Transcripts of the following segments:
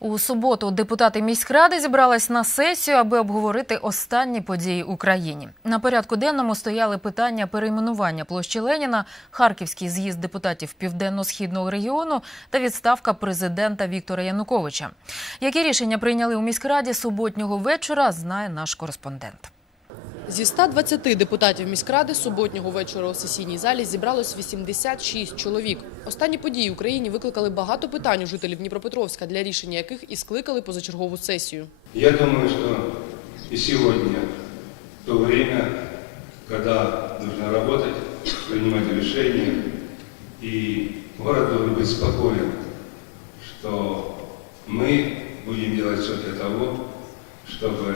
У суботу депутати міськради зібрались на сесію, аби обговорити останні події в Україні. На порядку денному стояли питання перейменування площі Леніна, Харківський з'їзд депутатів Південно-східного регіону та відставка президента Віктора Януковича. Які рішення прийняли у міськраді суботнього вечора, знає наш кореспондент. Зі 120 депутатів міськради суботнього вечора у сесійній залі зібралось 86 чоловік. Останні події в Україні викликали багато питань у жителів Дніпропетровська, для рішення яких і скликали позачергову сесію. Я думаю, что и сегодня то время, когда нужно работать, принимать решения, и город должен быть спокоен, что мы будем делать все для того, чтобы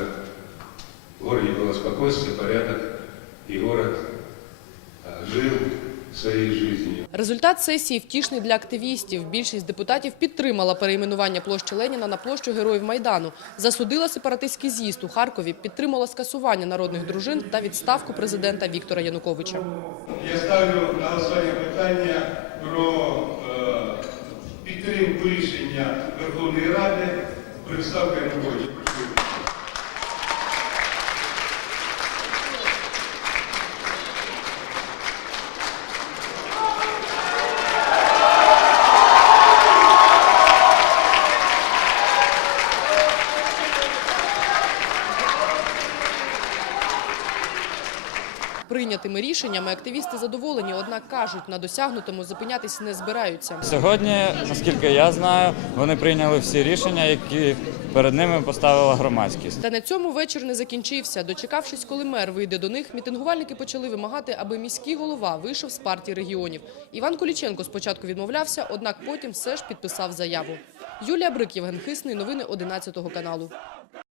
в городе было спокойствие, порядок, и город а, жил своей жизнью. Результат сесії втішний для активістів. Більшість депутатів підтримала перейменування площі Леніна на площу Героїв Майдану, засудила сепаратистський з'їзд у Харкові, підтримала скасування народних дружин та відставку президента Віктора Януковича. Я ставлю на голосування питання про е, підтримку рішення Верховної Ради про відставку Януковича. Прийнятими рішеннями активісти задоволені, однак кажуть, на досягнутому зупинятись не збираються. Сьогодні, наскільки я знаю, вони прийняли всі рішення, які перед ними поставила громадськість. Та на цьому вечір не закінчився. Дочекавшись, коли мер вийде до них, мітингувальники почали вимагати, аби міський голова вийшов з партії регіонів. Іван Коліченко спочатку відмовлявся, однак потім все ж підписав заяву. Юлія Брик, Євген Хисний. Новини 11 каналу.